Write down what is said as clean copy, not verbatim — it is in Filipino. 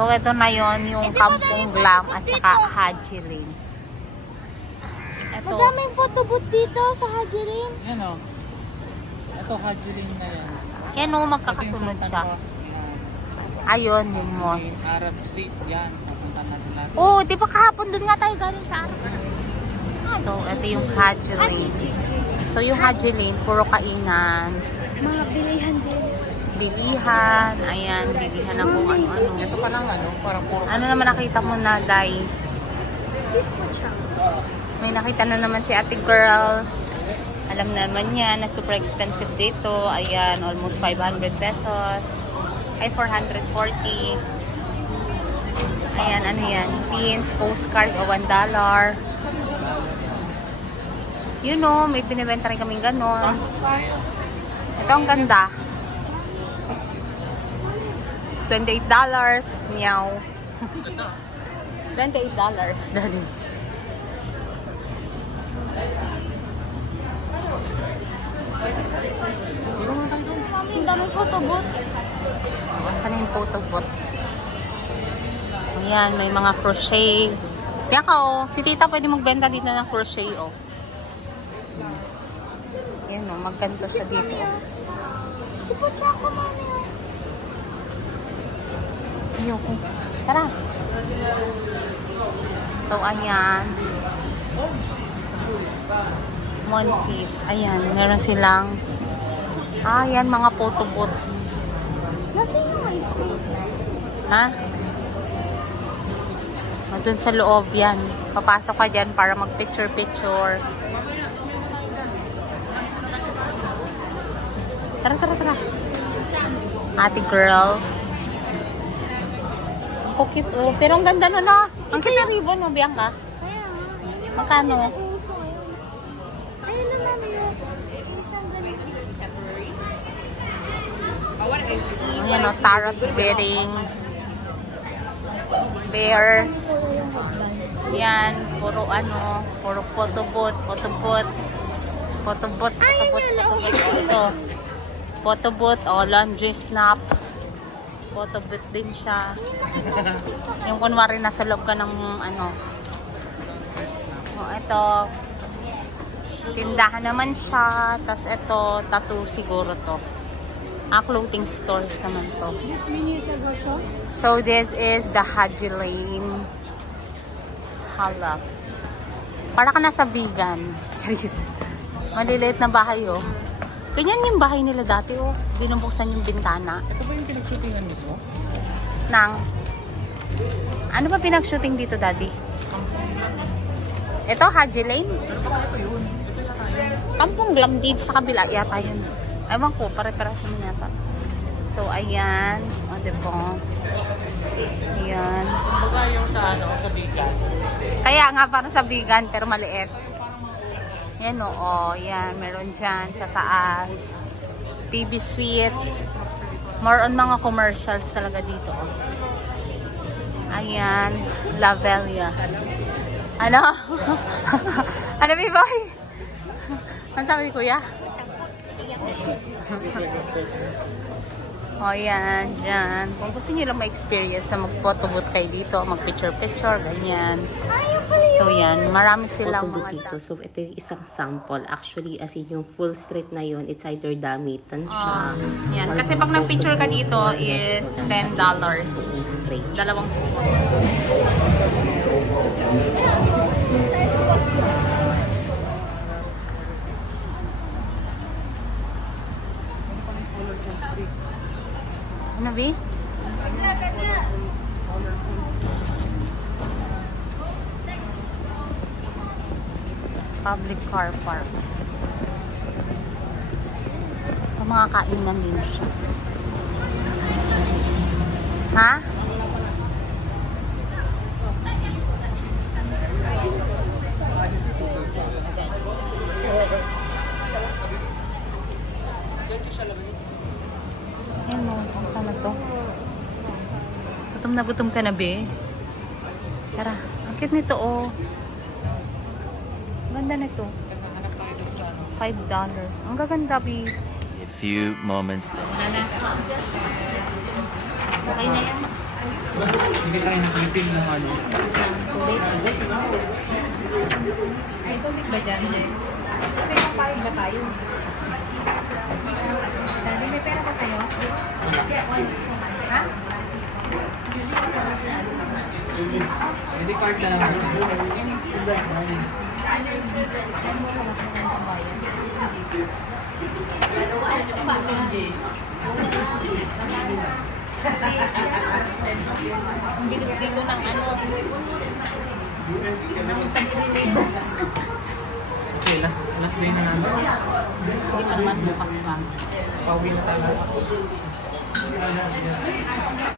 So, ito na yon yung Kampong Glam at saka Haji Lane. Ito. Madaming photo booth dito sa Haji Lane. Yan o. Ito, Haji Lane na yan. Yan o, magkakasunod siya. Ayun, yung mosque. Arab Street, yan. Papunta natin natin. Oh, di ba kahapon doon nga tayo galing sa Arab? So, ito yung Haji Lane. So, yung Haji Lane, puro kainan. Mga bilihan din. Bilihan. Ayan, bilihan ng kung ano-ano. Ito pa lang ano, parang puro. Ano naman nakita mo na, Day? This food shop. May nakita na naman si ate girl. Alam naman niya na super expensive dito. Ayan, almost 500 pesos. Ay, 440. Ayan, ano yan? Pins, postcard o $1. You know, may binibenta rin kaming ganon. Ito ang ganda. $28. Meow. $28, daddy. Ang daming photo booth. Saan yung photo booth? Ayan, may mga crochet. Yan ka, oh. Si tita pwede magbenta dito ng crochet, oh. Yan, oh. Magganto siya dito. Si Puchako, mami. Ayoko. Tara. So, ayan. One piece. Ayan, meron silang ayan, mga photo booth. Nasa yung iPhone? Ha? Doon sa loob yan. Papasok ka dyan para mag-picture-picture. Tara, tara, tara. Ate girl. Ang cute, oh. Pero ang ganda na na. Ang kita ribbon mo, Bianca. Kaya nga. Yun yung Magkano? Ayun na, mami. Isang ganito. Ayan, oh. Tarot bearing. Bears. Yan. Puro ano. Puro photo booth. Photo booth. Photo booth. Photo booth. Ito. Photo booth. O, laundry snap. Photo booth din siya. Yung kunwari nasa loob ka ng ano. O, ito. Tindahan naman siya. Tapos ito, tattoo siguro to. Clothing stores naman to. So, this is the Haji Lane. Hala. Para ka nasa vegan. Charis. Maliliit na bahay, oh. Ganyan yung bahay nila dati, oh. Binubuksan yung bintana. Ito ba yung pinag-shootingan mismo? Nang. Ano ba pinag-shooting dito, daddy? Ito, Haji Lane? Pero baka ito yun. Ito yata yun. Kampong Glam dito sa kabila. Yata yun. Ewan ko, pare-paras naman yata. So, ayan. O, diba? Ayan. Kumbaga yung sa ano, sa vegan. Kaya nga, parang sa vegan, pero maliit. Yan, oo. Yan, meron dyan sa taas. TV Sweets. More on mga commercials talaga dito. Ayan. Lavelia. Ano? Ano, B-boy? Ano sabi ni Kuya? O, yan. Dyan. Kung gusto nyo lang ma-experience na mag-photo booth kayo dito, mag-picture-picture, ganyan. So, yan. Marami silang mga dito. So, ito yung isang sample. Actually, as in yung full street na yun, it's either damitan siya. Yan. Kasi pag nag-picture ka dito is $10. Dalawang photo. Ano, B? Public car park. Ito mga kainan din siya. Ha? Ayan mo, punta na to. Gutom ka na, be. Tara, ang cute nito, oh. Ganda nito. $5. Ang gaganda, be. A few moments later. Okay na yan. Hindi tayo nakalitin ng ano. Ay, tubig ba dyan? Pinapayag ba tayo? Daddy, may pera pa sa'yo? Ha? Hindi card na lang. Ang bilis dito ng ano. Ng sagrili. Okay, last day na namin. Hindi pa naman bukas pa. Pauwi na tayo bukas.